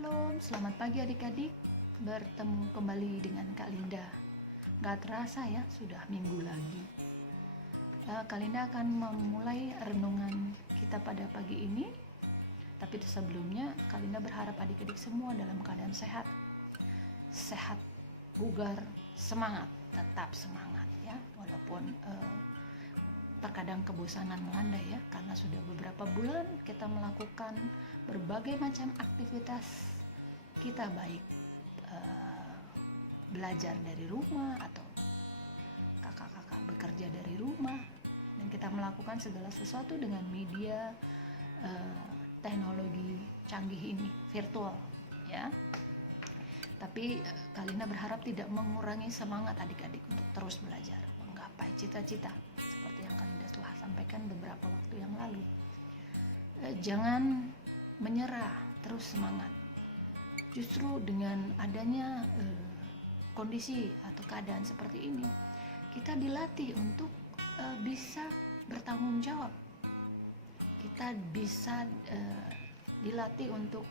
Shalom, selamat pagi adik-adik. Bertemu kembali dengan Kak Linda. Gak terasa ya, sudah minggu lagi. Kak Linda akan memulai renungan kita pada pagi ini. Tapi sebelumnya, Kak Linda berharap adik-adik semua dalam keadaan sehat. Sehat, bugar, semangat, tetap semangat ya. Walaupun terkadang kebosanan melanda ya, karena sudah beberapa bulan kita melakukan berbagai macam aktivitas kita, baik belajar dari rumah atau kakak-kakak bekerja dari rumah, dan kita melakukan segala sesuatu dengan media teknologi canggih ini, virtual ya. Tapi Kalina berharap tidak mengurangi semangat adik-adik untuk terus belajar, menggapai cita-cita seperti yang Kalina telah sampaikan beberapa waktu yang lalu. Jangan menyerah, terus semangat. Justru dengan adanya kondisi atau keadaan seperti ini, kita dilatih untuk bisa bertanggung jawab. Kita bisa dilatih untuk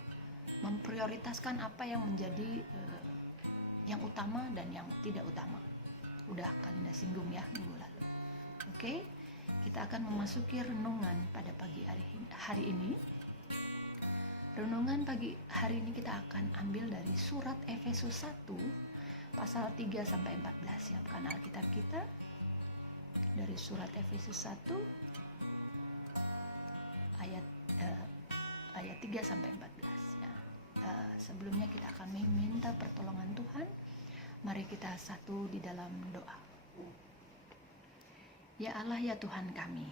memprioritaskan apa yang menjadi yang utama dan yang tidak utama. Udah Kalina singgung ya minggu lalu. Oke, kita akan memasuki renungan pada pagi hari ini. Renungan pagi hari ini kita akan ambil dari surat Efesus 1 pasal 3 sampai 14. Siapkan Alkitab kita dari surat Efesus 1 ayat 3 sampai 14 ya. Sebelumnya kita akan meminta pertolongan Tuhan. Mari kita satu di dalam doa. Ya Allah, ya Tuhan kami,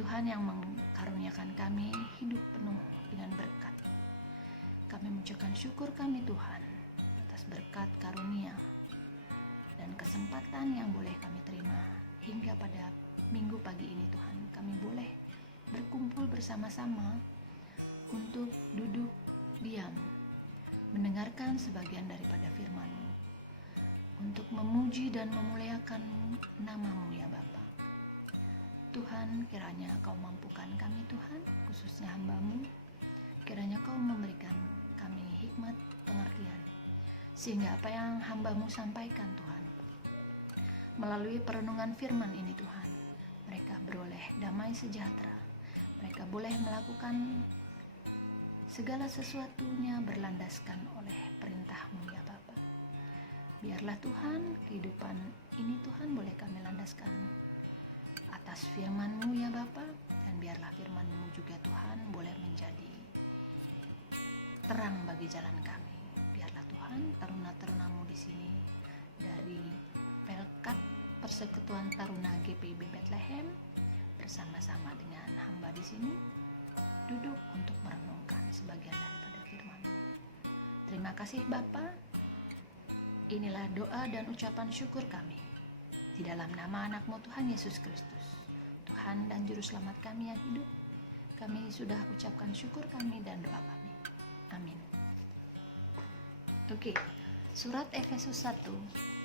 Tuhan yang mengkaruniakan kami hidup penuh dengan berkat. Kami mengucapkan syukur kami Tuhan atas berkat karunia dan kesempatan yang boleh kami terima hingga pada minggu pagi ini Tuhan. Kami boleh berkumpul bersama-sama untuk duduk diam, mendengarkan sebagian daripada firman-Mu, untuk memuji dan memuliakan nama-Mu ya Bapa. Tuhan, kiranya Kau mampukan kami Tuhan, khususnya hamba-Mu. Kiranya Kau memberikan kami hikmat pengertian, sehingga apa yang hamba-Mu sampaikan Tuhan, melalui perenungan firman ini Tuhan, mereka beroleh damai sejahtera. Mereka boleh melakukan segala sesuatunya berlandaskan oleh perintah-Mu ya Bapa. Biarlah Tuhan, kehidupan ini Tuhan boleh kami landaskan atas firman-Mu ya Bapa, dan biarlah firman-Mu juga Tuhan boleh menjadi terang bagi jalan kami. Biarlah Tuhan, taruna-taruna-Mu di sini dari Pelkat Persekutuan Taruna GPIB Bethlehem bersama-sama dengan hamba di sini duduk untuk merenungkan sebagian daripada firman-Mu. Terima kasih Bapa. Inilah doa dan ucapan syukur kami di dalam nama anak-Mu Tuhan Yesus Kristus, Tuhan dan Juru Selamat kami yang hidup. Kami sudah ucapkan syukur kami dan doa kami. Amin. Oke, surat Efesus 1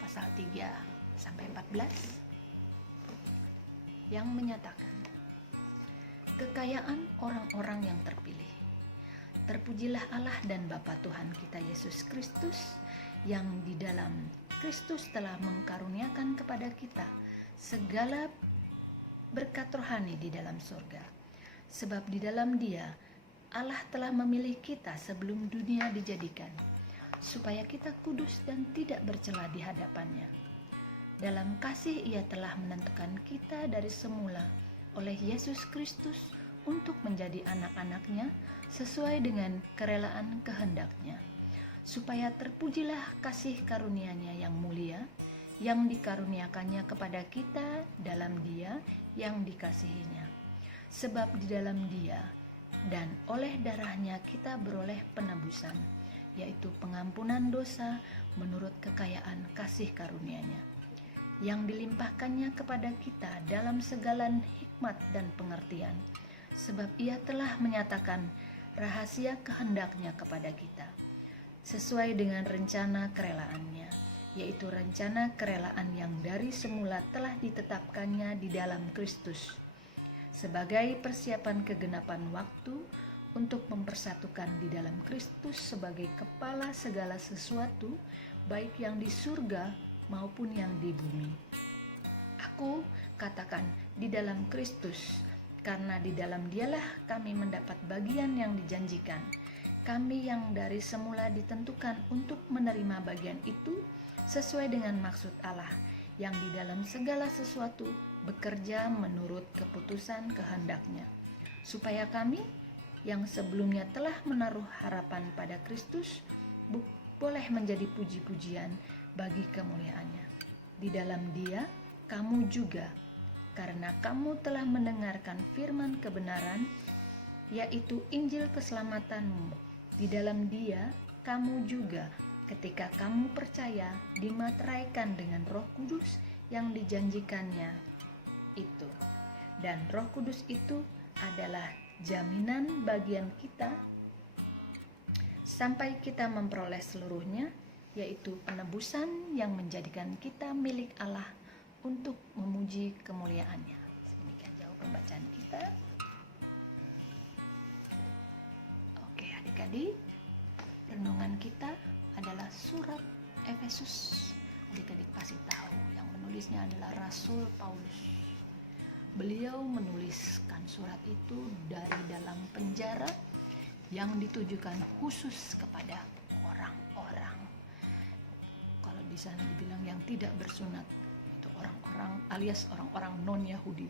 pasal 3 sampai 14 yang menyatakan kekayaan orang-orang yang terpilih. Terpujilah Allah dan Bapa Tuhan kita Yesus Kristus, yang di dalam Kristus telah mengkaruniakan kepada kita segala berkat rohani di dalam surga. Sebab di dalam Dia Allah telah memilih kita sebelum dunia dijadikan, supaya kita kudus dan tidak bercela di hadapan-Nya. Dalam kasih Ia telah menentukan kita dari semula oleh Yesus Kristus untuk menjadi anak-anak-Nya sesuai dengan kerelaan kehendak-Nya, supaya terpujilah kasih karunia-Nya yang mulia, yang dikaruniakannya kepada kita dalam Dia yang dikasihinya. Sebab di dalam Dia dan oleh darah-Nya kita beroleh penebusan, yaitu pengampunan dosa menurut kekayaan kasih karunia-Nya, yang dilimpahkannya kepada kita dalam segala hikmat dan pengertian. Sebab Ia telah menyatakan rahasia kehendak-Nya kepada kita, sesuai dengan rencana kerelaannya, yaitu rencana kerelaan yang dari semula telah ditetapkannya di dalam Kristus, sebagai persiapan kegenapan waktu untuk mempersatukan di dalam Kristus sebagai kepala segala sesuatu, baik yang di surga maupun yang di bumi. Aku katakan di dalam Kristus, karena di dalam Dialah kami mendapat bagian yang dijanjikan. Kami yang dari semula ditentukan untuk menerima bagian itu sesuai dengan maksud Allah, yang di dalam segala sesuatu bekerja menurut keputusan kehendak-Nya, supaya kami yang sebelumnya telah menaruh harapan pada Kristus boleh menjadi puji-pujian bagi kemuliaan-Nya. Di dalam Dia kamu juga, karena kamu telah mendengarkan firman kebenaran, yaitu Injil keselamatanmu. Di dalam Dia kamu juga, ketika kamu percaya, dimateraikan dengan Roh Kudus yang dijanjikannya itu. Dan Roh Kudus itu adalah jaminan bagian kita sampai kita memperoleh seluruhnya, yaitu penebusan yang menjadikan kita milik Allah untuk memuji kemuliaan-Nya. Demikian jauh pembacaan kita. Oke, adik-adik, renungan kita adalah surat Efesus. Adik-adik pasti tahu yang menulisnya adalah Rasul Paulus. Beliau menuliskan surat itu dari dalam penjara yang ditujukan khusus kepada orang-orang, kalau di sana dibilang yang tidak bersunat, itu orang-orang alias orang-orang non-Yahudi.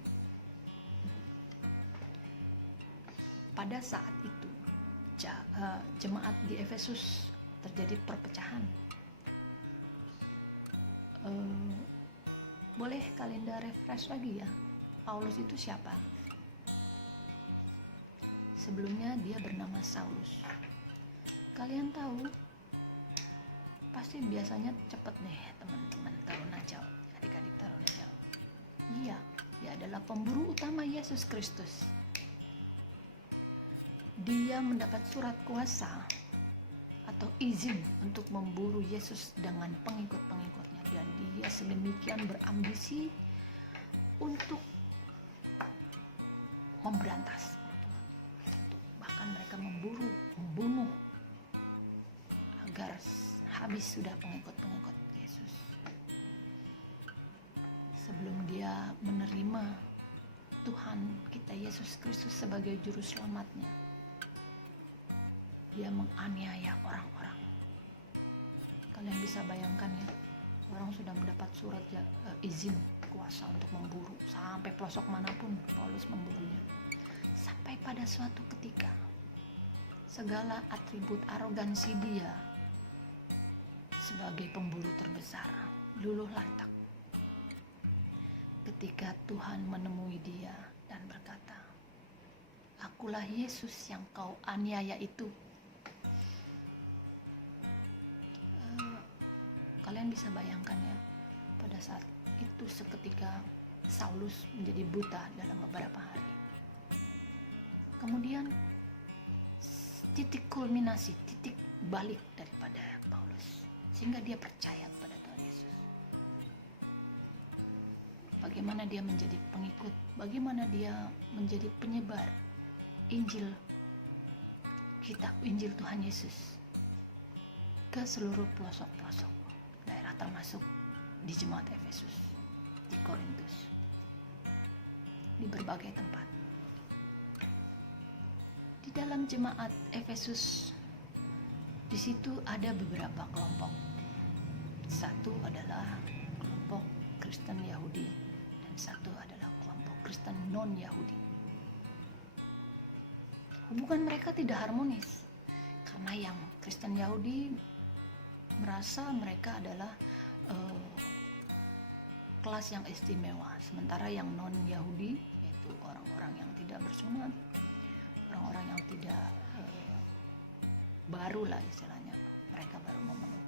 Pada saat itu jemaat di Efesus terjadi perpecahan. Boleh kalian refresh lagi ya, Paulus itu siapa? Sebelumnya dia bernama Saulus. Kalian tahu, pasti biasanya cepet nih teman-teman Tarunajal, adik-adik Tarunajal. Iya, dia adalah pemburu utama Yesus Kristus. Dia mendapat surat kuasa atau izin untuk memburu Yesus dengan pengikut-pengikutnya, dan dia sedemikian berambisi untuk memberantas, bahkan mereka memburu, membunuh agar habis sudah pengikut-pengikut Yesus. Sebelum dia menerima Tuhan kita Yesus Kristus sebagai juru selamatnya, dia menganiaya orang-orang. Kalian bisa bayangkan ya, orang sudah mendapat surat izin kuasa untuk memburu, sampai pelosok manapun Paulus memburunya. Sampai pada suatu ketika, segala atribut arogansi dia sebagai pemburu terbesar luluh lantak ketika Tuhan menemui dia dan berkata, "Akulah Yesus yang kau aniaya itu." Kalian bisa bayangkan ya, pada saat itu seketika Saulus menjadi buta dalam beberapa hari. Kemudian titik kulminasi, titik balik daripada Paulus, sehingga dia percaya kepada Tuhan Yesus. Bagaimana dia menjadi pengikut, bagaimana dia menjadi penyebar Injil, kitab Injil Tuhan Yesus ke seluruh pelosok-pelosok daerah, termasuk di jemaat Efesus, di Korintus, di berbagai tempat. Di dalam jemaat Efesus, di situ ada beberapa kelompok. Satu adalah kelompok Kristen Yahudi dan satu adalah kelompok Kristen non-Yahudi. Hubungan mereka tidak harmonis karena yang Kristen Yahudi merasa mereka adalah kelas yang istimewa, sementara yang non-Yahudi, yaitu orang-orang yang tidak bersunat, orang-orang yang tidak baru lah istilahnya, mereka baru memeluk.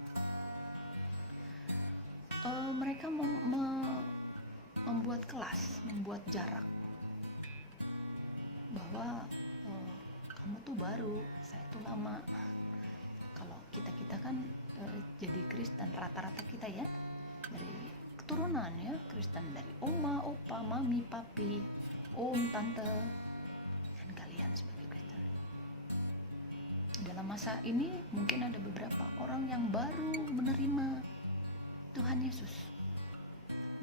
Mereka membuat kelas, membuat jarak, bahwa kamu tuh baru, saya tuh lama. Kalau kita kan jadi Kristen, rata-rata kita ya dari keturunan ya Kristen, dari oma, opa, mami, papi, om, tante, dan kalian sebagai Kristen. dalam masa ini mungkin ada beberapa orang yang baru menerima Tuhan Yesus,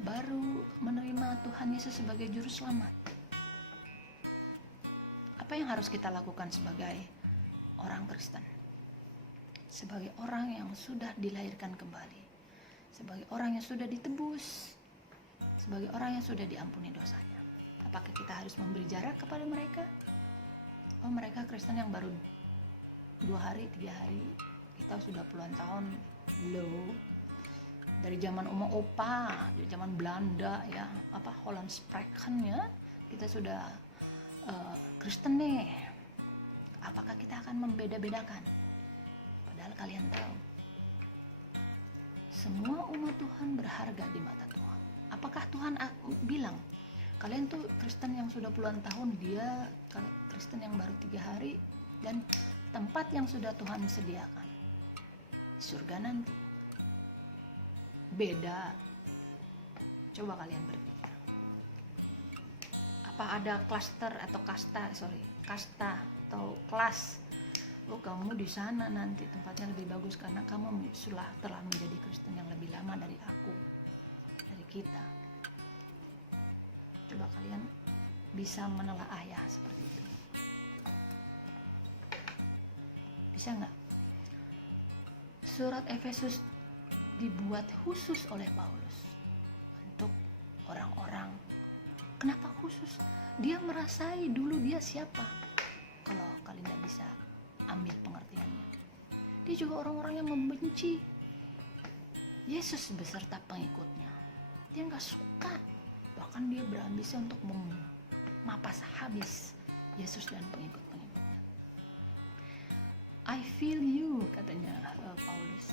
baru menerima Tuhan Yesus sebagai juru selamat. Apa yang harus kita lakukan sebagai orang Kristen, sebagai orang yang sudah dilahirkan kembali, sebagai orang yang sudah ditebus, sebagai orang yang sudah diampuni dosanya? Apakah kita harus memberi jarak kepada mereka? Oh, mereka Kristen yang baru 2 hari, 3 hari, kita sudah puluhan tahun loh. Dari zaman oma opa, dari zaman Belanda ya, Holland Spraken ya, kita sudah Kristen nih. Apakah kita akan membeda-bedakan? Padahal kalian tahu, semua umat Tuhan berharga di mata Tuhan. Apakah Tuhan bilang kalian tuh Kristen yang sudah puluhan tahun, dia Kristen yang baru 3 hari, dan tempat yang sudah Tuhan sediakan di surga nanti beda? Coba kalian berpikir, apa ada klaster atau kasta atau kelas? Oh, kamu di sana nanti tempatnya lebih bagus karena kamu telah menjadi Kristen yang lebih lama dari aku, dari kita. Coba kalian bisa menelaah ya seperti itu. Bisa nggak? Surat Efesus dibuat khusus oleh Paulus untuk orang-orang. Kenapa khusus? Dia merasai dulu dia siapa. Kalau kalian tidak bisa ambil pengertiannya, dia juga orang-orang yang membenci Yesus beserta pengikutnya. Dia nggak suka, bahkan dia berambisi untuk memapas habis Yesus dan pengikut-pengikutnya. I feel you, katanya Paulus.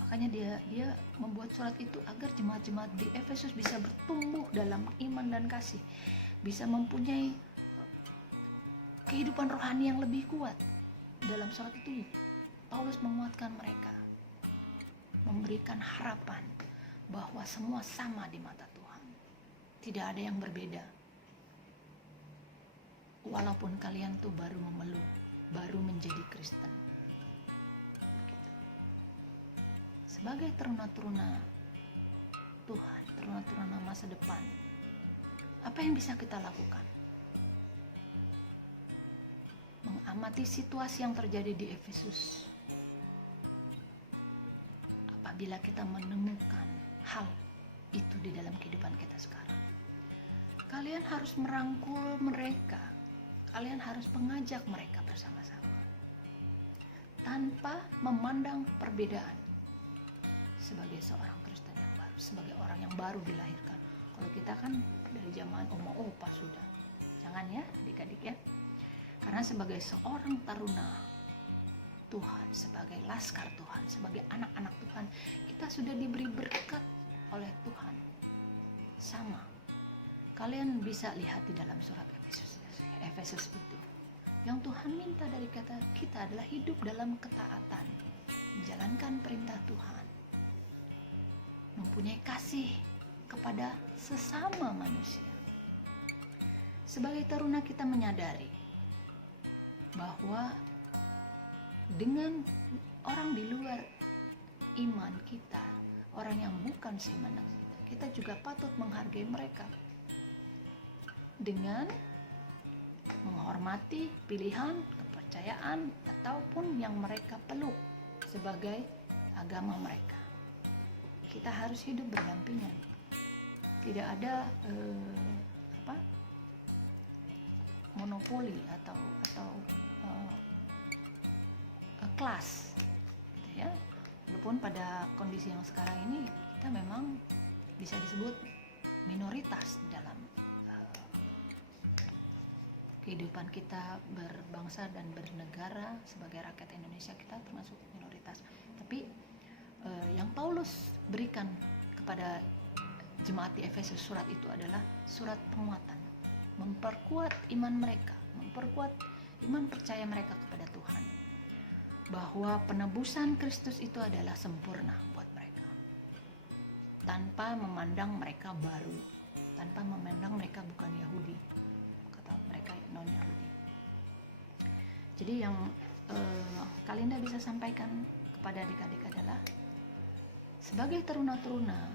Makanya dia membuat surat itu agar jemaat-jemaat di Efesus bisa bertumbuh dalam iman dan kasih, bisa mempunyai kehidupan rohani yang lebih kuat. Dalam surat itu Paulus menguatkan mereka, memberikan harapan bahwa semua sama di mata Tuhan, tidak ada yang berbeda. Walaupun kalian tuh baru memeluk, baru menjadi Kristen. Begitu. Sebagai teruna-teruna Tuhan, teruna-teruna masa depan, apa yang bisa kita lakukan? Mengamati situasi yang terjadi di Efesus. Apabila kita menemukan hal itu di dalam kehidupan kita sekarang, kalian harus merangkul mereka. Kalian harus mengajak mereka bersama-sama tanpa memandang perbedaan. Sebagai seorang Kristen yang baru, sebagai orang yang baru dilahirkan. Kalau kita kan dari zaman oma opa sudah. Jangan ya adik-adik ya. Karena sebagai seorang taruna Tuhan, sebagai laskar Tuhan, sebagai anak-anak Tuhan, kita sudah diberi berkat oleh Tuhan. Sama. Kalian bisa lihat di dalam surat Efesus itu. Yang Tuhan minta dari kita adalah hidup dalam ketaatan, menjalankan perintah Tuhan, mempunyai kasih kepada sesama manusia. Sebagai taruna kita menyadari bahwa dengan orang di luar iman kita, orang yang bukan seiman kita juga patut menghargai mereka dengan menghormati pilihan, kepercayaan, ataupun yang mereka peluk sebagai agama mereka. Kita harus hidup berdampingan. Tidak ada monopoli atau kelas, gitu ya. Walaupun pada kondisi yang sekarang ini kita memang bisa disebut minoritas dalam kehidupan kita berbangsa dan bernegara. Sebagai rakyat Indonesia kita termasuk minoritas. Tapi yang Paulus berikan kepada jemaat di Efesus, surat itu adalah surat penguatan, memperkuat iman mereka, memperkuat iman percaya mereka kepada Tuhan, bahwa penebusan Kristus itu adalah sempurna buat mereka, tanpa memandang mereka baru, tanpa memandang mereka bukan Yahudi, kata mereka non Yahudi. Jadi yang Kalinda bisa sampaikan kepada adik-adik adalah sebagai teruna-teruna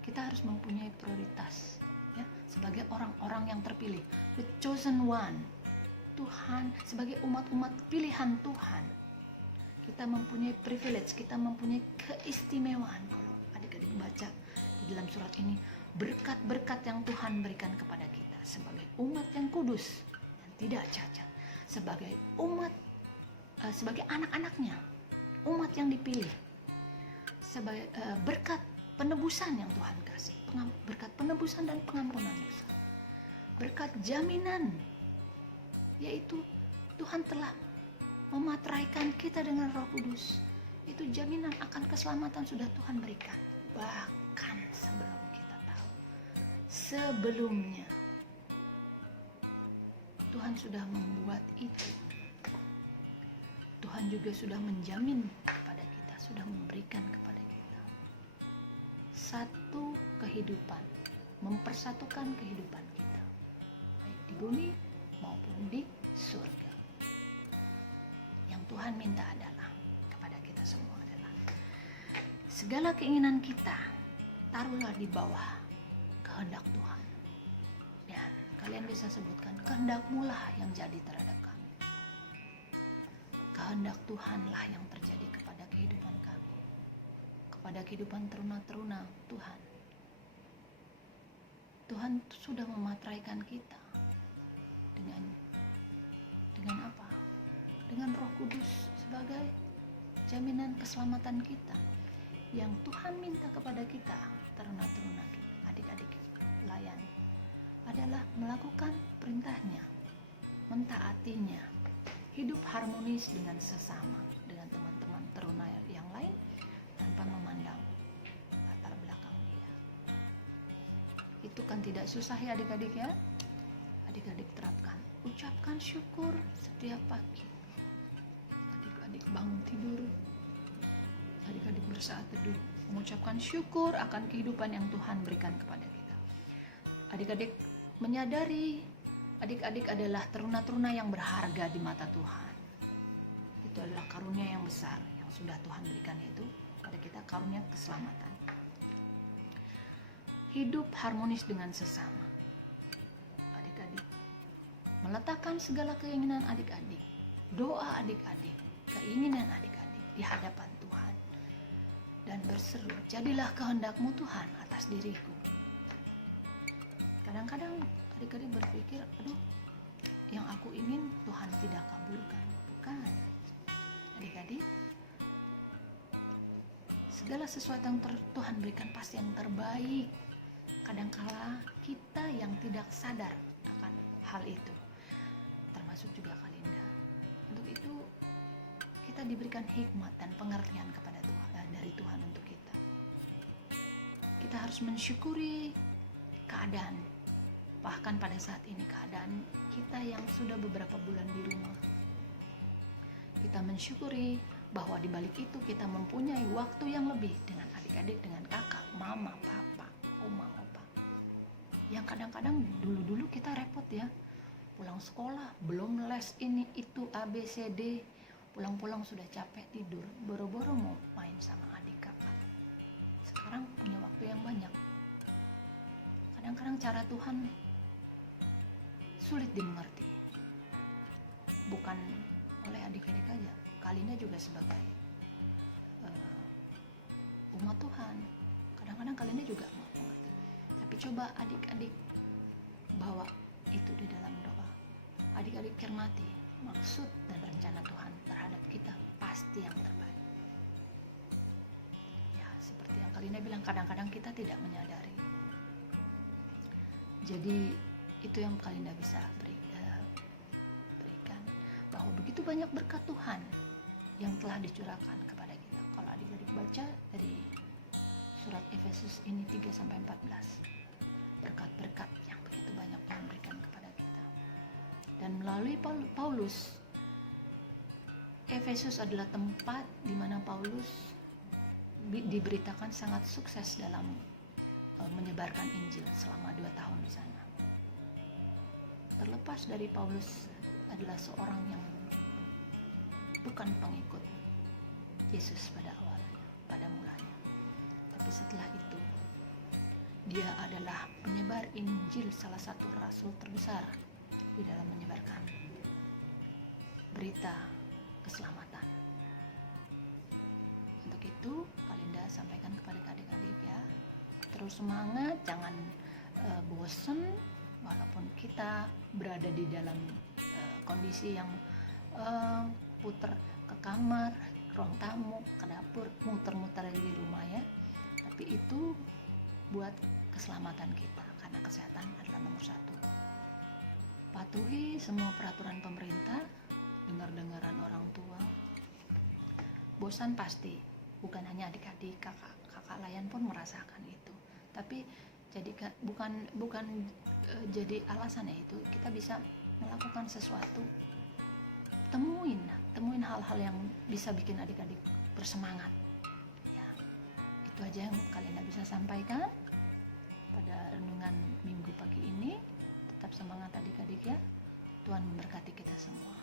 kita harus mempunyai prioritas, ya, sebagai orang-orang yang terpilih, the chosen one. Tuhan sebagai umat-umat pilihan Tuhan, kita mempunyai privilege, kita mempunyai keistimewaan. Kalau adik-adik baca di dalam surat ini, berkat-berkat yang Tuhan berikan kepada kita sebagai umat yang kudus dan tidak cacat, sebagai umat, sebagai anak-anaknya, umat yang dipilih, sebagai berkat penebusan yang Tuhan kasih, berkat penebusan dan pengampunan dosa, berkat jaminan, yaitu Tuhan telah memateraikan kita dengan Roh Kudus. Itu jaminan akan keselamatan sudah Tuhan berikan, bahkan sebelum kita tahu. Sebelumnya Tuhan sudah membuat itu. Tuhan juga sudah menjamin kepada kita, sudah memberikan kepada kita satu kehidupan, mempersatukan kehidupan kita, baik di bumi maupun di surga. Yang Tuhan minta adalah kepada kita semua adalah segala keinginan kita taruhlah di bawah kehendak Tuhan. Dan kalian bisa sebutkan, kehendak-Mu lah yang jadi terhadap kami. Kehendak Tuhanlah yang terjadi kepada kehidupan kami, kepada kehidupan teruna-teruna Tuhan. Tuhan sudah memateraikan kita dengan apa? Dengan Roh Kudus sebagai jaminan keselamatan kita. Yang Tuhan minta kepada kita, teruna-teruna kita, adik-adik layan, adalah melakukan perintahnya, mentaatinya, hidup harmonis dengan sesama, dengan teman-teman teruna yang lain, tanpa memandang latar belakang dia. Itu kan tidak susah ya adik-adik ya. Adik-adik terapkan, ucapkan syukur setiap pagi. Adik-adik bangun tidur, adik-adik bersaat teduh, mengucapkan syukur akan kehidupan yang Tuhan berikan kepada kita. Adik-adik menyadari adik-adik adalah teruna-teruna yang berharga di mata Tuhan. Itu adalah karunia yang besar yang sudah Tuhan berikan, itu pada kita, karunia keselamatan. Hidup harmonis dengan sesama. Adik-adik meletakkan segala keinginan adik-adik, doa adik-adik, keinginan adik-adik di hadapan Tuhan, dan berseru, jadilah kehendak-Mu Tuhan atas diriku. Kadang-kadang adik-adik berpikir, aduh, yang aku ingin Tuhan tidak kabulkan. Bukan. Adik-adik, segala sesuatu yang Tuhan berikan pasti yang terbaik. Kadangkala kita yang tidak sadar akan hal itu, termasuk juga Kalinda. Untuk itu kita diberikan hikmat dan pengertian kepada Tuhan, dari Tuhan untuk kita. Kita harus mensyukuri keadaan, bahkan pada saat ini keadaan kita yang sudah beberapa bulan di rumah. Kita mensyukuri bahwa di balik itu kita mempunyai waktu yang lebih dengan adik-adik, dengan kakak, mama, papa, oma, opa. Yang kadang-kadang dulu-dulu kita repot ya, pulang sekolah belum les ini itu ABCD, pulang-pulang sudah capek tidur, boro-boro mau main sama adik kakak. Sekarang punya waktu yang banyak. Kadang-kadang cara Tuhan sulit dimengerti, bukan oleh adik-adik aja, Kalinda juga sebagai umat Tuhan. Kadang-kadang Kalinda juga mau mengerti, tapi coba adik-adik bawa itu di dalam doa. Adik-adik cermati maksud dan rencana Tuhan terhadap kita pasti yang terbaik. Ya, seperti yang Kalinda bilang, kadang-kadang kita tidak menyadari. Jadi itu yang Kalinda bisa berikan, bahwa begitu banyak berkat Tuhan yang telah dicurahkan kepada kita. Kalau adik-adik baca dari surat Efesus ini 3-14, berkat-berkat yang begitu banyak Tuhan berikan kepada kita. Dan melalui Paulus, Efesus adalah tempat di mana Paulus diberitakan sangat sukses dalam menyebarkan Injil selama 2 tahun di sana. Terlepas dari Paulus adalah seorang yang bukan pengikut Yesus pada mulanya. Tapi setelah itu, dia adalah penyebar Injil, salah satu rasul terbesar di dalam menyebarkan berita keselamatan. Untuk itu, Kalinda sampaikan kepada adik-adik ya, terus semangat, jangan bosan walaupun kita berada di dalam kondisi yang putar ke kamar, ruang tamu, ke dapur, muter-muter di rumah ya. Tapi itu buat keselamatan kita, karena kesehatan adalah nomor satu. Patuhi semua peraturan pemerintah, dengar-dengaran orang tua. Bosan pasti, bukan hanya adik-adik, kakak layan pun merasakan itu. Tapi bukan jadi alasan ya, itu kita bisa melakukan sesuatu. Temuin hal-hal yang bisa bikin adik-adik bersemangat ya. Itu aja yang kalian bisa sampaikan pada renungan minggu pagi ini. Tetap semangat adik-adik ya. Tuhan memberkati kita semua.